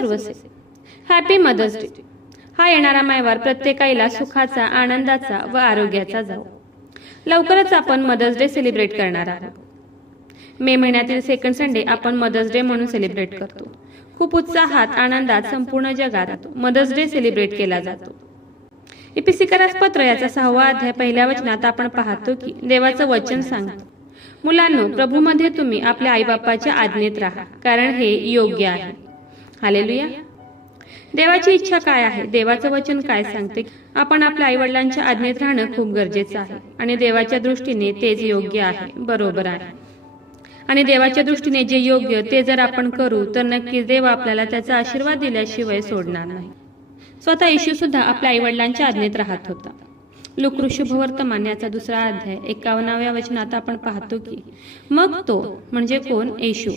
सुरू असेल. Happy mother's day. हा येणारा महिवार प्रत्येक आईला सुखाचा, आनंदाचा व आरोग्याचा जावो. लवकरच आपण मदर्स डे सेलिब्रेट करणार आहोत. मे महिन्यातील सेकंड संडे आपण मदर्स डे म्हणून सेलिब्रेट करतो. खूप उत्साहात, आनंदात संपूर्ण जगात मदर्स डे सेलिब्रेट केला जातो. इपिसिकरास पत्र याचा 6वा अध्याय 1ल्या वचनात आपण पाहतो की देवाचं वचन सांगतं, मुलांनो, प्रभूमध्ये तुम्ही आपल्या आईबापाच्या आज्ञेत राहा, कारण हे योग्य आहे. हालेलुया. देवाची इच्छा काय आहे, देवाचं वचन काय सांगते? आपण आपल्या आईवडिलांच्या आज्ञेत राहणं खूप गरजेचं आहे आणि देवाच्या दृष्टीने तेच योग्य आहे, बरोबर आहे. आणि देवाच्या दृष्टीने जे योग्य ते जर आपण करू तर नक्कीच देव आपल्याला त्याचा आशीर्वाद दिल्याशिवाय सोडणार नाही. स्वतः येशू सुद्धा आपल्या आईवडिलांच्या आज्ञेत राहत होता. लूका शुभवर्तमान याचा 2रा अध्याय 51व्या वचनात आपण पाहतो की मग तो म्हणजे कोण, येशू,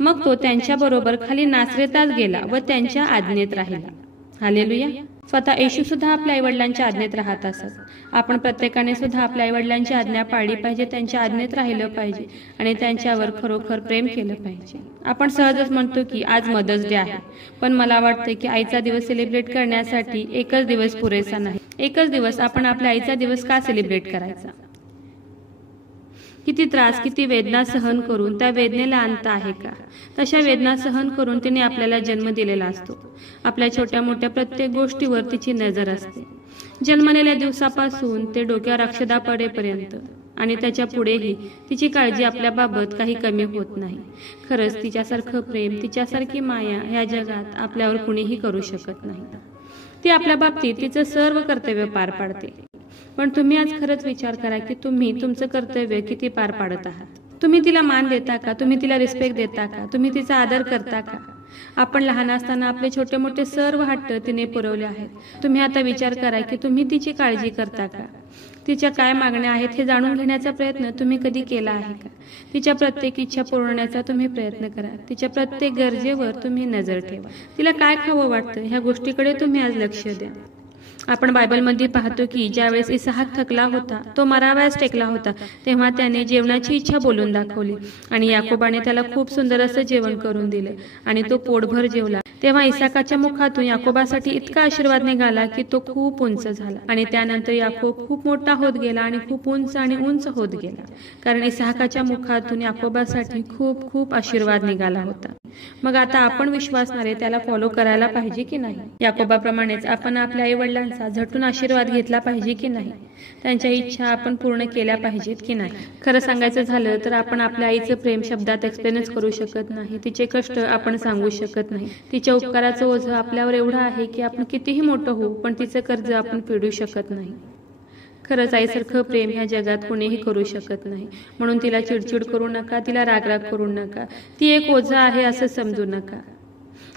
मग तो त्यांच्या बरोबर खाली नासरेतात गेला व त्यांच्या आज्ञेत राहिला. हालेलुया. स्वतः येशू सुद्धा आपल्या आईवडिलांच्या आज्ञेत राहत असत. आपण प्रत्येकाने सुद्धा आपल्या आईवडिलांची आज्ञा पाळली पाहिजे, त्यांच्या आज्ञेत राहिलं पाहिजे आणि त्यांच्यावर खरोखर प्रेम केलं पाहिजे. आपण सहजच म्हणतो की आज मदर्स डे आहे, पण मला वाटतं की आईचा दिवस सेलिब्रेट करण्यासाठी एकच दिवस पुरेसा नाही. एकच दिवस आपण आपल्या आईचा दिवस का सेलिब्रेट करायचा? किती त्रास, किती वेदना सहन करून त्या वेदनेला अंत आहे का? तशा वेदना सहन करून तिने आपल्याला जन्म दिलेला असतो. आपल्या छोट्या मोठ्या प्रत्येक गोष्टीवर तिची नजर असते. जन्मलेल्या दिवसापासून ते डोक्यावर अक्षदा पडेपर्यंत आणि त्याच्या पुढेही तिची काळजी आपल्या बाबत काही कमी होत नाही. खरंच तिच्यासारखं प्रेम, तिच्यासारखी माया ह्या जगात आपल्यावर कुणीही करू शकत नाही. ती आपल्या बाबतीत तिचं सर्व कर्तव्य पार पाडते. पण तुम्ही आज खरंच विचार करा की तुम्ही तुमचं कर्तव्य किती पार पाडत आहात. तुम्ही तिला मान देता का? तुम्ही तिला रिस्पेक्ट देता का? तुम्ही तिचा आदर करता का? आपण लहान असताना आपले छोटे मोठे सर्व हट्ट तिने पुरवले आहेत. तुम्ही आता विचार करा की तुम्ही तिची काळजी करता का? तिच्या काय मागण्या आहेत हे जाणून घेण्याचा प्रयत्न तुम्ही कधी केला आहे का? तिच्या प्रत्येक इच्छा पुरवण्याचा तुम्ही प्रयत्न करा. तिच्या प्रत्येक गरजेवर तुम्ही नजर ठेवा. तिला काय खावं वाटतं ह्या गोष्टीकडे तुम्ही आज लक्ष द्या. आपण बायबलमध्ये पाहतो की ज्यावेळेस इसाहाक थकला होता, तो मराव्यास टेकला होता, तेव्हा त्याने जेवणाची इच्छा बोलून दाखवली आणि याकोबाने त्याला खूप सुंदर असं जेवण करून दिले आणि तो पोटभर जेवला. तेव्हा इसाकाच्या मुखातून याकोबासाठी इतका आशीर्वाद निघाला की तो खूप उंच झाला आणि त्यानंतर याकोब खूप मोठा होत गेला आणि खूप उंच आणि उंच होत गेला, कारण इसाकाच्या मुखातून याकोबासाठी खूप खूप आशीर्वाद निघाला होता. मग आता आपण विश्वासणारे त्याला फॉलो करायला पाहिजे की नाही? याकोबाप्रमाणेच आपण आपल्या आई वडिलांचा झटून आशीर्वाद घेतला पाहिजे की नाही? त्यांच्या इच्छा आपण पूर्ण केल्या पाहिजेत की नाही? खरं सांगायचं झालं तर आपण आपल्या आईचं प्रेम शब्दात एक्सप्लेनच करू शकत नाही. तिचे कष्ट आपण सांगू शकत नाही. तिच्या उपकाराचं ओझं आपल्यावर एवढं आहे की आपण कितीही मोठं होऊ पण तिचं कर्ज आपण फेडू शकत नाही. खरंच आईसारखं प्रेम ह्या जगात कोणीही करू शकत नाही. म्हणून तिला चिडचिड करू नका, तिला रागराग करू नका. ती एक ओझं आहे असं समजू नका.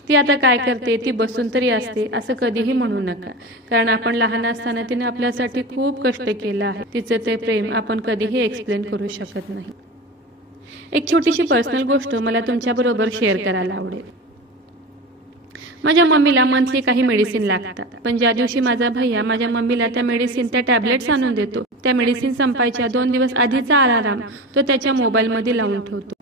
ती आता काय करते, ती बसून तरी असते असं कधीही म्हणू नका, कारण आपण लहान असताना तिने आपल्यासाठी खूप कष्ट केलं आहे. तिचं ते प्रेम आपण कधीही एक्सप्लेन करू शकत नाही. एक छोटीशी पर्सनल गोष्ट मला तुमच्या बरोबर शेअर करायला आवडेल. माझ्या मम्मीला मंथली काही मेडिसिन लागतात, पण ज्या दिवशी माझा भैया माझ्या मम्मीला त्या मेडिसिन, त्या टॅबलेट्स आणून देतो, त्या मेडिसिन संपायच्या 2 दिवस आधीचा अलार्म तो त्याच्या मोबाईलमध्ये लावून ठेवतो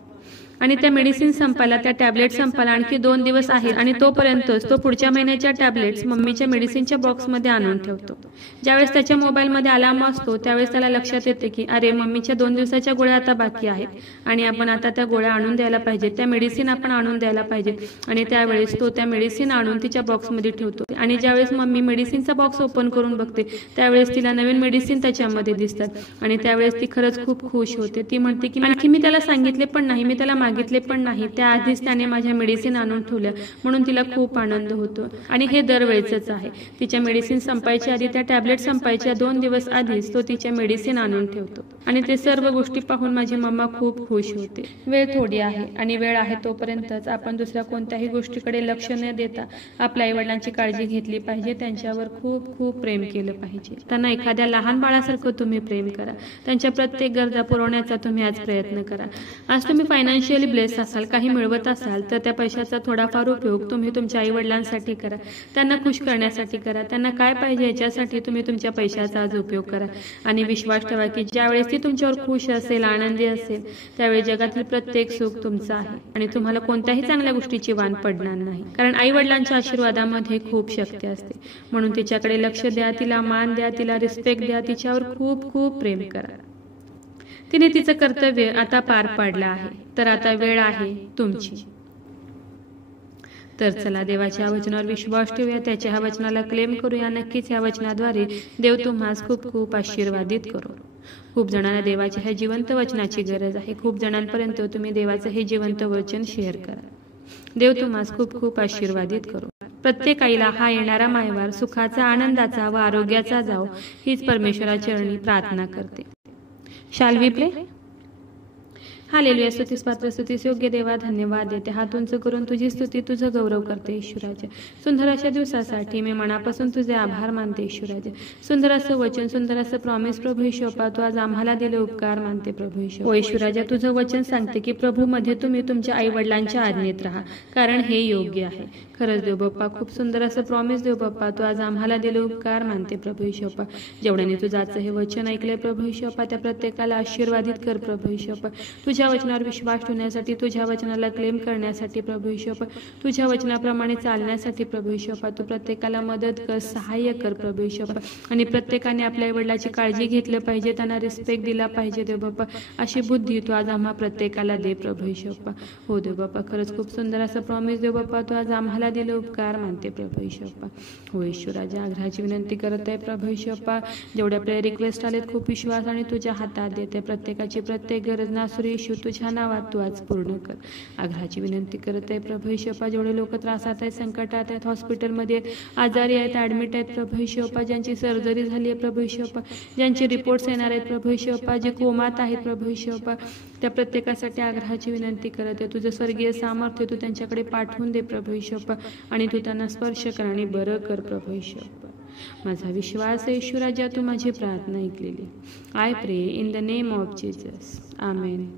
आणि त्या मेडिसिन संपायला, त्या टॅबलेट संपायला आणखी 2 दिवस आहेत आणि तोपर्यंतच तो पुढच्या महिन्याच्या टॅबलेट्स मम्मीच्या मेडिसिनच्या बॉक्समध्ये आणून ठेवतो. ज्यावेळेस त्याच्या मोबाईलमध्ये अलार्म असतो त्यावेळेस त्याला लक्षात येते की अरे, मम्मीच्या 2 दिवसाच्या गोळ्या आता बाकी आहेत आणि आपण आता त्या गोळ्या आणून द्यायला पाहिजे, त्या मेडिसिन आपण आणून द्यायला पाहिजे. आणि त्यावेळेस तो त्या मेडिसिन आणून तिच्या बॉक्समध्ये ठेवतो आणि ज्यावेळेस मम्मी मेडिसिनचा बॉक्स ओपन करून बघते त्यावेळेस तिला नवीन मेडिसिन त्याच्यामध्ये दिसतात आणि त्यावेळेस ती खरंच खूप खुश होते. ती म्हणते की आणखी मी त्याला सांगितले पण नाही, मी त्याला मागितले पण नाही, त्याआधीच त्याने माझ्या मेडिसिन आणून ठेवल्या, म्हणून तिला खूप आनंद होतो. आणि हे दरवेळेच आहे. तिच्या मेडिसिन संपायच्या आधी, त्या टॅबलेट संपायच्या 2 दिवस आधीच तो तिच्या मेडिसिन आणून ठेवतो आणि ते सर्व गोष्टी पाहून माझी मम्मा खूप खुश होते. वेळ थोडी आहे आणि वेळ आहे तोपर्यंतच आपण दुसऱ्या कोणत्याही गोष्टीकडे लक्ष न देता आपल्या आईवडिलांची काळजी घेतली पाहिजे. त्यांच्यावर खूप खूप प्रेम केलं पाहिजे. त्यांना एखाद्या लहान बाळासारखं तुम्ही प्रेम करा. त्यांच्या प्रत्येक गरजा पुरवण्याचा तुम्ही आज प्रयत्न करा. आज तुम्ही फायनान्शियली फायनान्शियली ब्लेस असाल, काही मिळवत असाल, तर त्या पैशाचा थोडाफार उपयोग तुम्ही तुमच्या आई वडिलांसाठी करा, त्यांना खुश करण्यासाठी करा. त्यांना काय पाहिजे याच्यासाठी तुम्ही तुमच्या पैशाचा आज उपयोग करा. आणि विश्वास ठेवा की ज्यावेळेस ती तुमच्यावर खुश असेल, आनंदी असेल, त्यावेळी जगातील प्रत्येक सुख तुमचं आहे आणि तुम्हाला कोणत्याही चांगल्या गोष्टीची वाण पडणार नाही. कारण आई वडिलांच्या आशीर्वादामध्ये खूप शक्ती असते. म्हणून तिच्याकडे लक्ष द्या, तिला मान द्या, तिला रिस्पेक्ट द्या, तिच्यावर खूप खूप प्रेम करा. तिने तिचं कर्तव्य आता पार पाडलं आहे, तर आता वेळ आहे तुमची. तर चला, देवाच्या वचनावर विश्वास ठेवूया, त्याच्या ह्या वचनाला क्लेम करूया. नक्कीच ह्या वचनाद्वारे देव तुम्हाला खूप खूप आशीर्वादित करो. खूप जणांना देवाच्या ह्या जिवंत वचनाची गरज आहे. खूप जणांपर्यंत तुम्ही देवाचं हे जिवंत वचन शेअर करा. देव तुम्हाला खूप खूप आशीर्वादित करो. प्रत्येक आईला हा येणारा मायवार सुखाचा, आनंदाचा व आरोग्याचा जाओ, हीच परमेश्वराच्या चरणी प्रार्थना करते. Shall we play? हालेलुया. स्तुतीस पात्र, स्तुतीस योग्य देवा, धन्यवाद देते. हात उंच करून तुझी स्तुती, तुझं गौरव करते ईश्वराचे. सुंदर अशा दिवसासाठी मी मनापासून तुझे आभार मानते ईश्वराचे. सुंदर असं वचन, सुंदर असं प्रॉमिस प्रभू ईश्वपा, तू आज आम्हाला दिले उपकार मानते प्रभू ईश्वर. हो ईश्वराजा, तुझं वचन सांगते की प्रभू मध्ये तुम्ही तुमच्या आई वडिलांच्या आज्ञेत राहा, कारण हे योग्य आहे. खरंच देव बाप्पा, खूप सुंदर असं प्रॉमिस देव बाप्पा, तू आज आम्हाला दिले उपकार मानते प्रभू ईश्वपा. जेवढ्याने तुझं हे वचन ऐकले प्रभू ईश्वपा, त्या प्रत्येकाला आशीर्वादित कर प्रभू ईश्वपा. तुझ्या वचनावर विश्वास ठेवण्यासाठी, तुझ्या वचनाला क्लेम करण्यासाठी प्रभू ईश्वपा, तुझ्या वचनाप्रमाणे चालण्यासाठी प्रभू ईश्वपा, तू प्रत्येकाला मदत कर, सहाय्य कर प्रभू ईश्वपा. आणि प्रत्येकाने आपल्या आई वडिलाची काळजी घेतली पाहिजे, त्यांना रिस्पेक्ट दिला पाहिजे देव बाप्पा. अशी बुद्धी तू आज आम्हा प्रत्येकाला दे प्रभू ईश्वपा. हो देव बाप्पा, खरंच खूप सुंदर असं प्रॉमिस देव बाप्पा, तू आज आम्हाला दिले उपकार मानते प्रभू ईश्वपा. हो ईश्वराच्या आग्रहाची विनंती करत आहे प्रभू ईश्वपा. जेवढ्या आपल्या रिक्वेस्ट आलेत खूप विश्वास आणि तुझ्या हातात देते. प्रत्येकाची प्रत्येक गरज नासुरी येशू तुझ्या नावात तू आज पूर्ण कर. आग्रहाची विनंती करत आहे प्रभू ईश्वपा. जेवढे लोक त्रासात आहेत, संकटात आहेत, हॉस्पिटलमध्ये आजारी आहेत, ऍडमिट आहेत प्रभू ईश्वपा, ज्यांची सर्जरी झाली आहे प्रभू ईश्वपा, ज्यांचे रिपोर्ट्स येणार आहेत प्रभू ईश्वपा, जे कोमात आहेत प्रभू ईश्वपा, त्या प्रत्येकासाठी आग्रहाची विनंती करत आहे. तुझं स्वर्गीय सामर्थ्य तू त्यांच्याकडे पाठवून दे प्रभू ईश्वपा आणि तू त्यांना स्पर्श कर आणि बरं कर प्रभू ईश्वपा. माझा विश्वास आहे ईश्वराजा, तू माझी प्रार्थना ऐकलेली. आय प्रे in the name of Jesus. Amen.